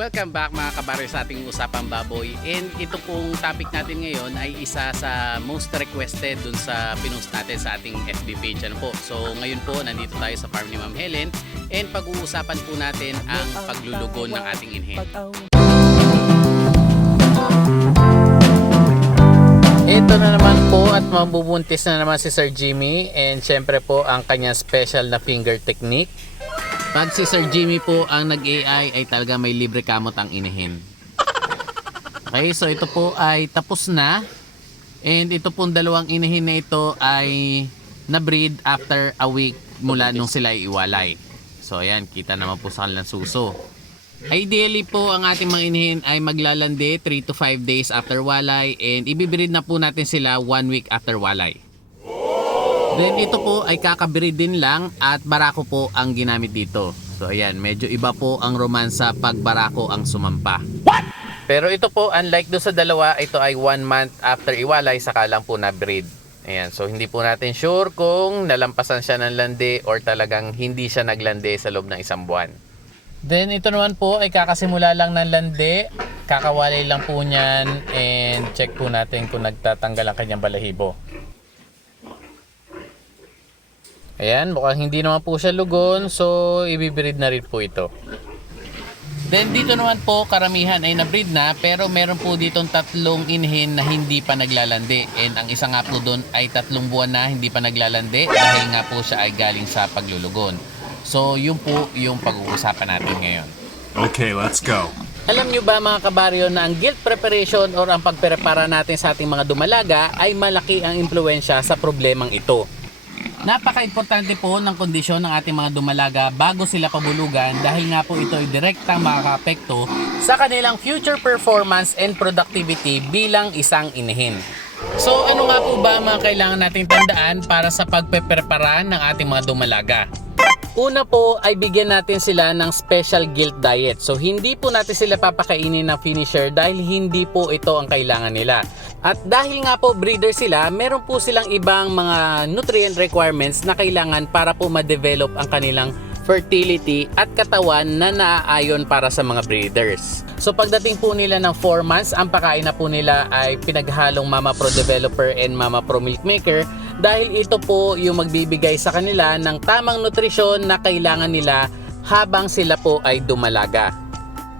Welcome back mga kabari sa ating Usapang Baboy and ito pong topic natin ngayon ay isa sa most requested dun sa pinost natin sa ating FB page ano po. So ngayon po nandito tayo sa farm ni Ma'am Helen and pag-uusapan po natin ang paglulugon ng ating inhen. Ito na naman po at mabubuntis na naman si Sir Jimmy and syempre po ang kanyang special na finger technique. Pag si Sir Jimmy po ang nag-AI ay talaga may libre kamot ang inihin. Okay, so ito po ay tapos na. And ito pong dalawang inihin na ito ay na-breed after a week mula nung sila ay iwalay. So ayan, kita naman po sa kanilang suso. Ideally po ang ating mga inihin ay maglalandi 3 to 5 days after walay and ibibreed na po natin sila 1 week after walay. Then ito po ay kakabreed din lang at barako po ang ginamit dito. So ayan, medyo iba po ang romansa pag barako ang sumampa. Pero ito po, unlike do sa dalawa, ito ay 1 month after iwalay saka lang po na-breed. Ayan, so hindi po natin sure kung nalampasan siya ng landi or talagang hindi siya naglandi sa loob ng isang buwan. Then ito naman po ay kakasimula lang ng landi. Kakawalay lang po niyan and check po natin kung nagtatanggal ang kanyang balahibo. Ayan, mukhang hindi naman po siya lugon so ibibreed na rin po ito. Then dito naman po karamihan ay na-breed na pero meron po ditong tatlong inhin na hindi pa naglalandi and ang isa nga po doon ay tatlong buwan na hindi pa naglalandi dahil nga po siya ay galing sa paglulugon. So yun po yung pag-uusapan natin ngayon. Okay, let's go. Alam nyo ba mga kabaryo na ang guilt preparation or ang pagprepara natin sa ating mga dumalaga ay malaki ang impluensya sa problemang ito. Napaka-importante po ng kondisyon ng ating mga dumalaga bago sila pabulugan dahil nga po ito ay direktang makaka-apekto sa kanilang future performance and productivity bilang isang inihin. So ano nga po ba mga kailangan nating tandaan para sa pagpeprepara ng ating mga dumalaga? Una po ay bigyan natin sila ng special guilt diet. So hindi po natin sila papakainin ng finisher dahil hindi po ito ang kailangan nila. At dahil nga po breeder sila, meron po silang ibang mga nutrient requirements na kailangan para po ma-develop ang kanilang fertility at katawan na naaayon para sa mga breeders. So pagdating po nila ng 4 months, ang pakain na po nila ay pinaghalong Mama Pro Developer and Mama Pro Milk Maker dahil ito po yung magbibigay sa kanila ng tamang nutrisyon na kailangan nila habang sila po ay dumalaga.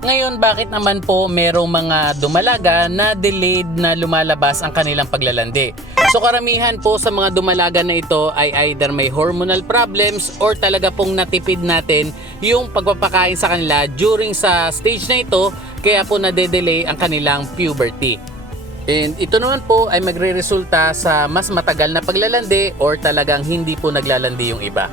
Ngayon, bakit naman po merong mga dumalaga na delayed na lumalabas ang kanilang paglalandi? So karamihan po sa mga dumalaga na ito ay either may hormonal problems or talaga pong natipid natin yung pagpapakain sa kanila during sa stage na ito kaya po nade-delay ang kanilang puberty. And ito naman po ay magre-resulta sa mas matagal na paglalandi or talagang hindi po naglalandi yung iba.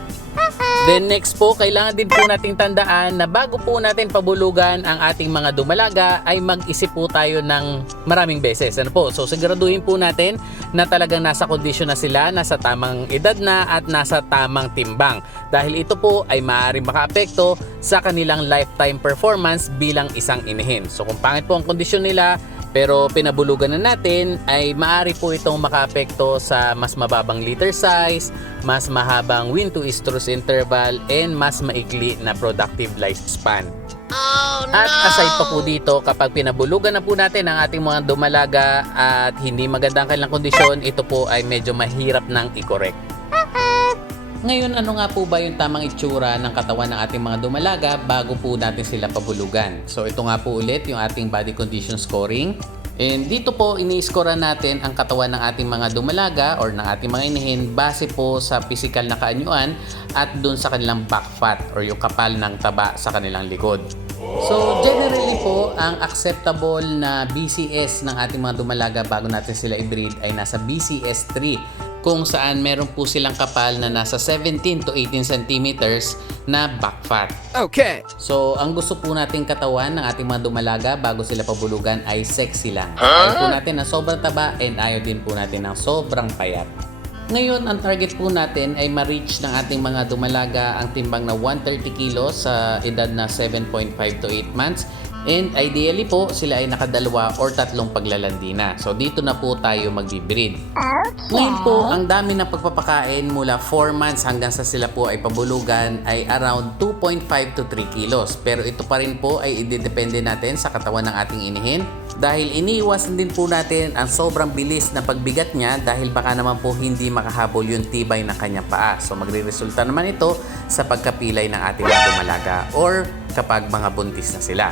Then next po, kailangan din po nating tandaan na bago po natin pabulugan ang ating mga dumalaga ay mag-isip po tayo ng maraming beses. Ano po? So siguraduhin po natin na talagang nasa kondisyon na sila, nasa tamang edad na at nasa tamang timbang. Dahil ito po ay maaaring makaapekto sa kanilang lifetime performance bilang isang inihin. So kung pangit po ang kondisyon nila, pero pinabulugan na natin ay maaari po itong makaapekto sa mas mababang liter size, mas mahabang wind to estrus interval, and mas maikli na productive lifespan. At aside pa po dito, kapag pinabulugan na po natin ang ating mga dumalaga at hindi maganda ang kanilang kondisyon, ito po ay medyo mahirap nang i-correct. Ngayon, ano nga po ba yung tamang itsura ng katawan ng ating mga dumalaga bago po natin sila pabulugan? So ito nga po ulit yung ating body condition scoring. And dito po ini-score natin ang katawan ng ating mga dumalaga or ng ating mga inihin base po sa physical na kaanyuan at dun sa kanilang back fat or yung kapal ng taba sa kanilang likod. So generally po, ang acceptable na BCS ng ating mga dumalaga bago natin sila i-breed ay nasa BCS 3 kung saan meron po silang kapal na nasa 17 to 18 centimeters na back fat. Okay. So, ang gusto po nating katawan ng ating mga dumalaga bago sila pabulugan ay sexy lang. Ayaw po natin ng sobrang taba and ayaw din po natin ng sobrang payat. Ngayon, ang target po natin ay ma-reach ng ating mga dumalaga ang timbang na 130 kilos sa edad na 7.5 to 8 months And ideally po, sila ay nakadalawa or tatlong paglalandi na. So dito na po tayo magbe-breed. Ngayon po, ang dami ng pagpapakain mula 4 months hanggang sa sila po ay pabulugan ay around 2.5 to 3 kilos. Pero ito pa rin po ay ididepende natin sa katawan ng ating inihin. Dahil iniiwasan din po natin ang sobrang bilis na pagbigat niya dahil baka naman po hindi makahabol yung tibay ng kanyang paa. So magre-resulta naman ito sa pagkapilay ng ating mga dumalaga or kapag mga buntis na sila.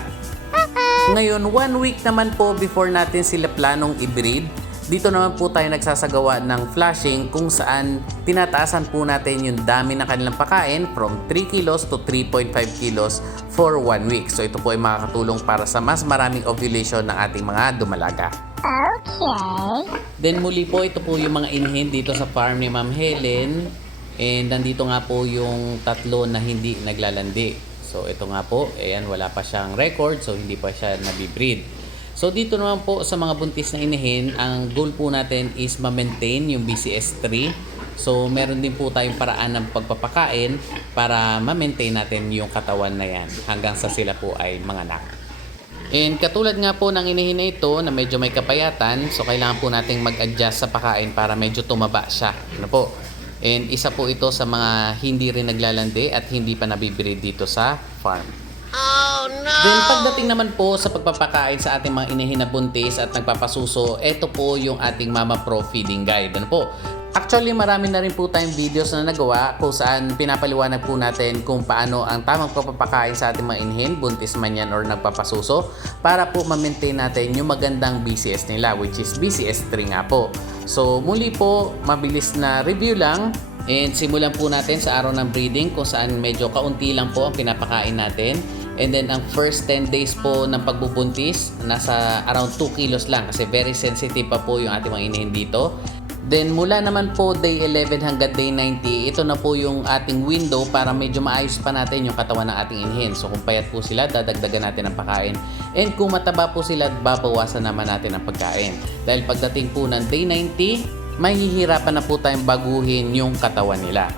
Ngayon, one week naman po before natin sila planong i-breed, dito naman po tayo nagsasagawa ng flashing kung saan tinataasan po natin yung dami ng kanilang pakain from 3 kilos to 3.5 kilos for one week. So ito po ay makakatulong para sa mas maraming ovulation ng ating mga dumalaga. Then muli po, ito po yung mga inhin dito sa farm ni Ma'am Helen. And nandito nga po yung tatlo na hindi naglalandi. So ito nga po, ayan, wala pa siyang record, so hindi pa siya nabibreed. So dito naman po sa mga buntis na inihin, ang goal po natin is ma-maintain yung BCS3. So meron din po tayong paraan ng pagpapakain para ma-maintain natin yung katawan na yan hanggang sa sila po ay manganak. And katulad nga po ng inihin na ito na medyo may kapayatan, so kailangan po nating mag-adjust sa pakain para medyo tumaba siya. Ano po? And isa po ito sa mga hindi rin naglalandi at hindi pa nabibreed dito sa farm. Oh no! Then pagdating naman po sa pagpapakain sa ating mga inihin na buntis at nagpapasuso, ito po yung ating Mama Pro Feeding Guide. Ano po? Actually, marami na rin po tayong videos na nagawa kung saan pinapaliwanag po natin kung paano ang tamang pagpapakain sa ating mga inhin, buntis man yan or nagpapasuso, para po ma-maintain natin yung magandang BCS nila, which is BCS3 nga po. So, muli po, mabilis na review lang. And simulan po natin sa araw ng breeding kung saan medyo kaunti lang po ang pinapakain natin. And then ang first 10 days po ng pagbubuntis, nasa around 2 kilos lang kasi very sensitive pa po yung ating mga inihin dito. Then mula naman po day 11 hanggang day 90, ito na po yung ating window para medyo maayos pa natin yung katawan ng ating inhin. So kung payat po sila, dadagdagan natin ang pagkain. And kung mataba po sila, babawasan naman natin ang pagkain. Dahil pagdating po ng day 90, mahihirapan na po tayong baguhin yung katawan nila.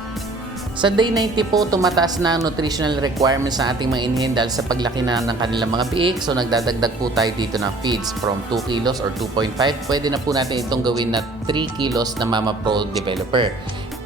Sa day 90 po, tumataas na ang nutritional requirements ng ating mga inhin dahil sa paglaki na ng kanilang mga biik. So nagdadagdag po tayo dito ng feeds from 2 kilos or 2.5. Pwede na po natin itong gawin na 3 kilos na Mama Pro Developer.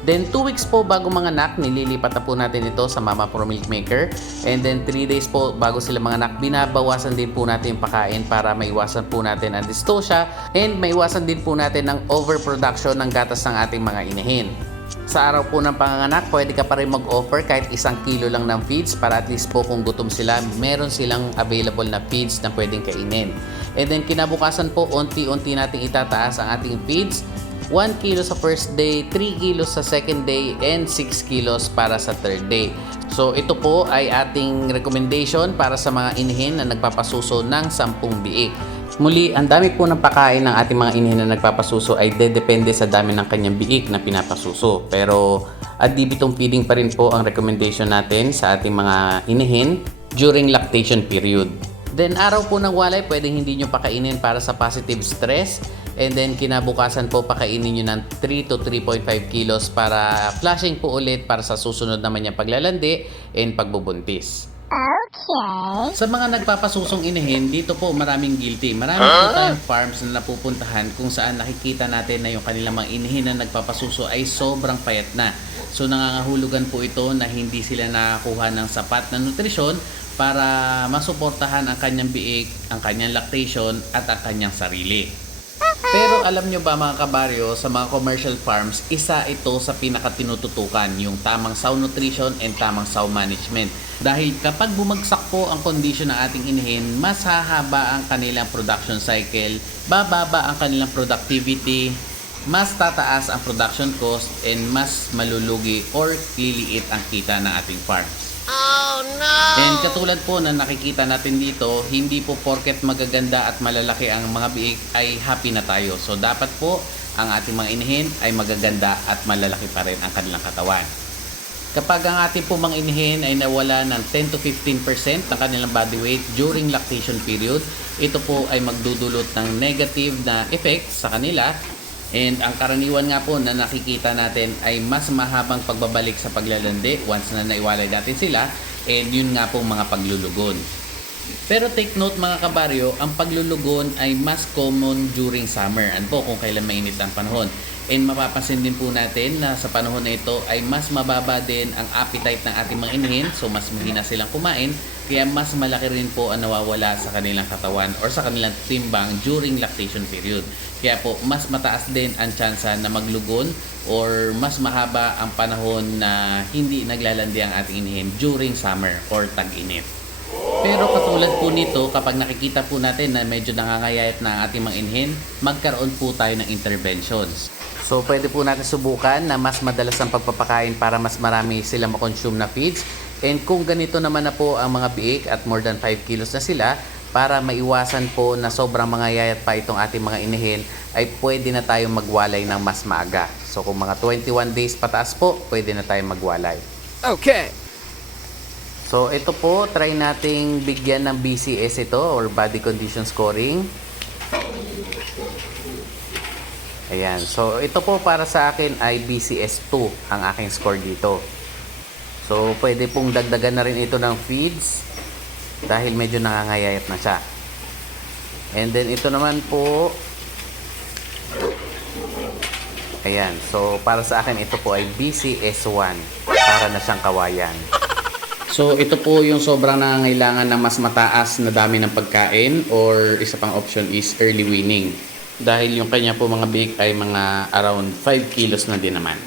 Then 2 weeks po bago mga anak, nililipat na po natin ito sa Mama Pro Milk Maker. And then 3 days po bago sila mga anak, binabawasan din po natin yung pakain para maiwasan po natin ang dystocia and maiwasan din po natin ang overproduction ng gatas ng ating mga inahin. Sa araw po ng panganganak, pwede ka pa rin mag-offer kahit isang kilo lang ng feeds para at least po kung gutom sila, meron silang available na feeds na pwedeng kainin. And then kinabukasan po, unti-unti nating itataas ang ating feeds. 1 kilo sa first day, 3 kilos sa second day, and 6 kilos para sa third day. So ito po ay ating recommendation para sa mga inihin na nagpapasuso ng 10 biik. Muli, ang dami po ng pakain ng ating mga inihin na nagpapasuso ay dedepende sa dami ng kanyang biik na pinapasuso. Pero ad libitum feeding pa rin po ang recommendation natin sa ating mga inihin during lactation period. Then araw po ng walay, pwedeng hindi nyo pakainin para sa positive stress. And then kinabukasan po pakainin nyo ng 3 to 3.5 kilos para flashing po ulit para sa susunod naman yung paglalandi and pagbubuntis. Sa mga nagpapasusong inihin, dito po maraming guilty. Marami po tayong farms na napupuntahan kung saan nakikita natin na yung kanilang mga inihin na nagpapasuso ay sobrang payat na. So nangangahulugan po ito na hindi sila nakakuha ng sapat na nutrisyon para masuportahan ang kanyang biik, ang kanyang lactation at ang kanyang sarili. Pero alam nyo ba mga kabaryo, sa mga commercial farms, isa ito sa pinakatinututukan, yung tamang sow nutrition and tamang sow management. Dahil kapag bumagsak po ang kondisyon ng ating inihin, mas hahaba ang kanilang production cycle, bababa ang kanilang productivity, mas tataas ang production cost, and mas malulugi or liliit ang kita ng ating farms. And katulad po na nakikita natin dito, hindi po porket magaganda at malalaki ang mga biik ay happy na tayo. So dapat po ang ating mga inihin ay magaganda at malalaki pa rin ang kanilang katawan. Kapag ang ating po mga inihin ay nawala ng 10 to 15% ng kanilang body weight during lactation period, ito po ay magdudulot ng negative na effect sa kanila And ang karaniwan nga po na nakikita natin ay mas mahabang pagbabalik sa paglalandi once na naiwalay natin sila and yun nga po mga paglulugon. Pero take note mga kabaryo, ang paglulugon ay mas common during summer. Ano po kung kailan mainit ang panahon. And mapapansin din po natin na sa panahon na ito ay mas mababa din ang appetite ng ating mga inahin. So mas mahina silang kumain. Kaya mas malaki rin po ang nawawala sa kanilang katawan or sa kanilang timbang during lactation period. Kaya po mas mataas din ang tsansa na maglugon or mas mahaba ang panahon na hindi naglalandi ang ating inahin during summer or tag-init. Pero katulad po nito, kapag nakikita po natin na medyo nangangayayat na ang ating mga inhin, magkaroon po tayo ng interventions. So pwede po natin subukan na mas madalas ang pagpapakain para mas marami sila makonsume na feeds. And kung ganito naman na po ang mga biik at more than 5 kilos na sila, para maiwasan po na sobrang mangayayat pa itong ating mga inihin, ay pwede na tayong magwalay ng mas maaga. So kung mga 21 days pataas po, pwede na tayong magwalay. Okay. So ito po, try nating bigyan ng BCS ito or Body Condition Scoring. Ayan. So ito po para sa akin ay BCS 2 ang aking score dito. So pwede pong dagdagan na rin ito ng feeds dahil medyo nangangayayat na siya. And then ito naman po Ayan. So para sa akin ito po ay BCS 1 para na siyang kawayan. So ito po yung sobrang nangangailangan ng mas mataas na dami ng pagkain or isa pang option is early weaning. Dahil yung kanya po mga big ay mga around 5 kilos na din naman.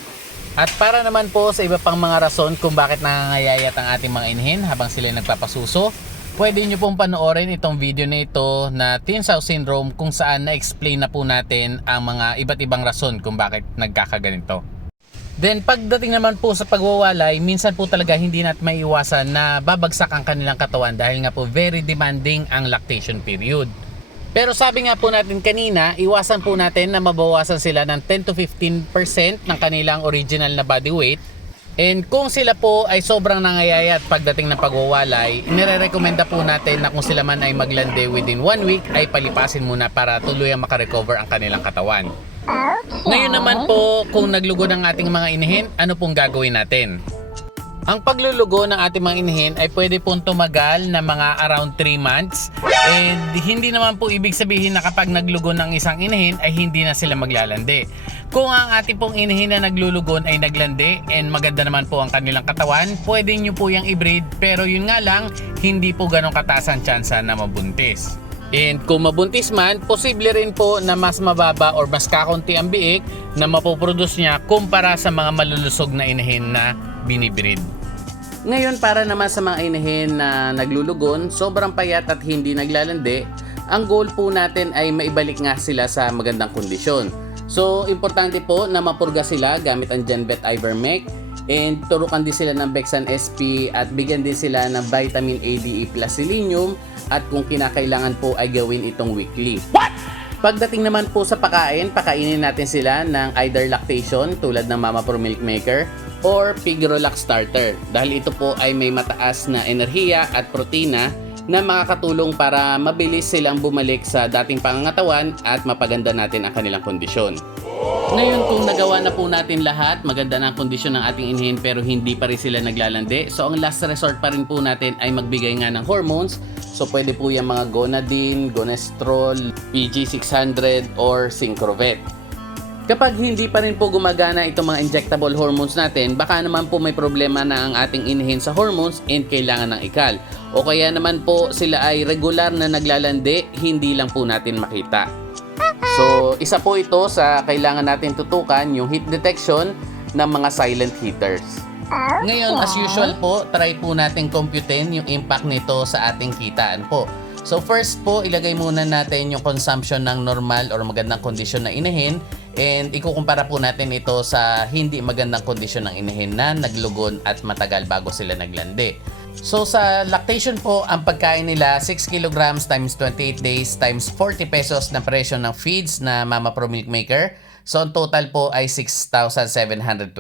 At para naman po sa iba pang mga rason kung bakit nangangayayat ang ating mga inhin habang sila nagpapasuso, pwede nyo pong panoorin itong video na ito na Teen South Syndrome kung saan na-explain na po natin ang mga iba't ibang rason kung bakit nagkakaganito. Then pagdating naman po sa pagwawalay, minsan po talaga hindi natin maiiwasan na babagsak ang kanilang katawan dahil nga po very demanding ang lactation period. Pero sabi nga po natin kanina, iwasan po natin na mabawasan sila ng 10 to 15% ng kanilang original na body weight. And kung sila po ay sobrang nangayayat pagdating ng pagwawalay, nire-recommenda po natin na kung sila man ay maglande within one week ay palipasin muna para tuluyang makarecover ang kanilang katawan. Ngayon naman po, kung naglugo ng ating mga inihin, ano pong gagawin natin? Ang paglulugo ng ating mga inihin ay pwede pong tumagal na mga around 3 months and hindi naman po ibig sabihin na kapag naglugo ng isang inihin ay hindi na sila maglalandi. Kung ang ating pong inihin na naglulugon ay naglandi and maganda naman po ang kanilang katawan, pwede nyo po yung i-breed pero yun nga lang, hindi po ganong kataas ang tsansa na mabuntis. And kung mabuntis man, posible rin po na mas mababa or mas kakunti ang biik na mapoproduce niya kumpara sa mga malulusog na inahin na binibreed. Ngayon para naman sa mga inahin na naglulugon, sobrang payat at hindi naglalandi, ang goal po natin ay maibalik nga sila sa magandang kondisyon. So, importante po na mapurga sila gamit ang Genvet Ivermec and turukan din sila ng Bexan SP at bigyan din sila ng vitamin A, D, E plus selenium at kung kinakailangan po ay gawin itong weekly. Pagdating naman po sa pakain, pakainin natin sila ng either lactation tulad ng Mama Pro Milk Maker or Pig Relax Starter dahil ito po ay may mataas na enerhiya at protina na makakatulong para mabilis silang bumalik sa dating pangangatawan at mapaganda natin ang kanilang kondisyon. Ngayon kung nagawa na po natin lahat, maganda na ang kondisyon ng ating inhin pero hindi pa rin sila naglalandi. So ang last resort pa rin po natin ay magbigay nga ng hormones. So pwede po yung mga Gonadin, Gonestrol, PG600 or Syncrovet. Kapag hindi pa rin po gumagana itong mga injectable hormones natin, baka naman po may problema na ang ating inhin sa hormones and kailangan ng ikal. O kaya naman po sila ay regular na naglalandi, hindi lang po natin makita. So, isa po ito sa kailangan natin tutukan yung heat detection ng mga silent heaters. Ngayon, as usual po, try po natin computein yung impact nito sa ating kitaan po. So first po, ilagay muna natin yung consumption ng normal or magandang kondisyon na inahin and ikukumpara po natin ito sa hindi magandang kondisyon ng inahin na naglugon at matagal bago sila naglandi. So sa lactation po, ang pagkain nila 6 kilograms times 28 days times 40 pesos na presyo ng feeds na Mama Pro Milk Maker. So ang total po ay 6,720.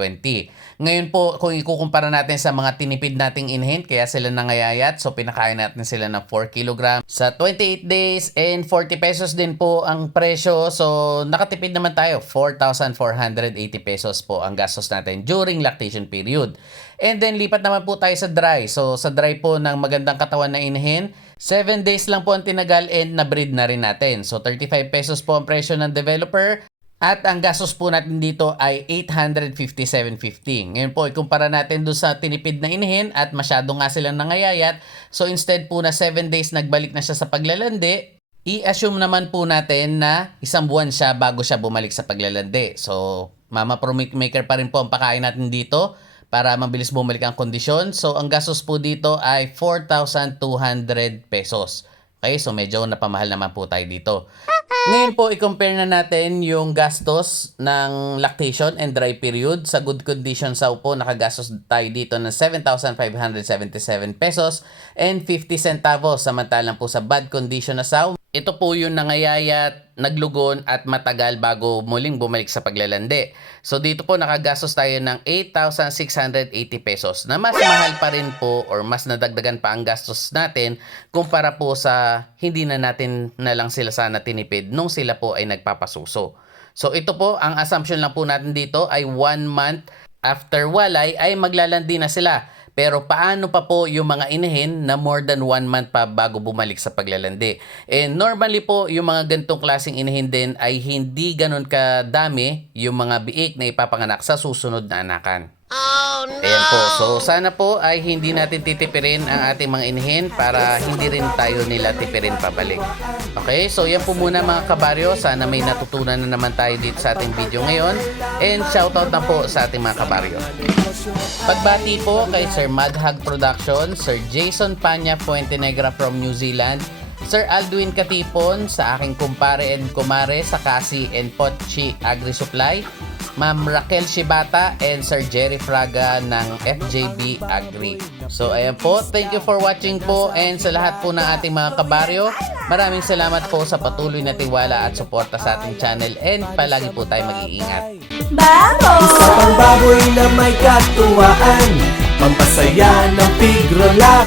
Ngayon po, kung ikukumpara natin sa mga tinipid nating inhin, kaya sila nangayayat, so pinakain natin sila ng 4 kg sa 28 days and 40 pesos din po ang presyo. So nakatipid naman tayo, 4,480 pesos po ang gastos natin during lactation period. And then lipat naman po tayo sa dry. So sa dry po ng magandang katawan na inhin, 7 days lang po ang tinagal and na-breed na rin natin. So 35 pesos po ang presyo ng developer at ang gastos po natin dito ay 857.50. Ngayon po, ikumpara natin doon sa tinipid na inihin at masyado nga silang nangayayat. So instead po na 7 days nagbalik na siya sa paglalandi, i-assume naman po natin na isang buwan siya bago siya bumalik sa paglalandi. So, mama promic maker pa rin po ang pakain natin dito para mabilis bumalik ang kondisyon. So, ang gastos po dito ay 4,200 pesos. Okay, so medyo napamahal naman po tayo dito. Ngayon po, i-compare na natin yung gastos ng lactation and dry period. Sa good condition sa upo, nakagastos tayo dito ng 7,577 pesos and 50 centavos. Samantalang po sa bad condition na sow, ito po yung nangayayat, naglugon at matagal bago muling bumalik sa paglalandi. So dito po nakagastos tayo ng 8,680 pesos na mas mahal pa rin po or mas nadagdagan pa ang gastos natin kumpara po sa hindi na natin na lang sila sana tinipid nung sila po ay nagpapasuso. So ito po, ang assumption lang po natin dito ay one month after walay ay maglalandi na sila. Pero paano pa po yung mga inihin na more than one month pa bago bumalik sa paglalandi? And normally po, yung mga ganitong klaseng inihin din ay hindi ganun kadami yung mga biik na ipapanganak sa susunod na anakan. Ayan po. So, sana po ay hindi natin titipirin ang ating mga inihin para hindi rin tayo nila tipirin pabalik. Okay? So, yan po muna mga kabaryo. Sana may natutunan na naman tayo dito sa ating video ngayon. And shoutout na po sa ating mga kabaryo. Pagbati po kay Sir Madhag Production, Sir Jason Panya Fuentenegra from New Zealand, Sir Aldwin Katipon sa aking kumpare and kumare sa Kasi and Pochi Agri Supply, Ma'am Raquel Shibata and Sir Jerry Fraga ng FJB Agri. So ayan po, thank you for watching po and sa lahat po ng ating mga kabaryo, maraming salamat po sa patuloy na tiwala at suporta sa ating channel and palagi po tayo mag-iingat. Isa pang baboy na may katuwaan Pampasaya ng pigrola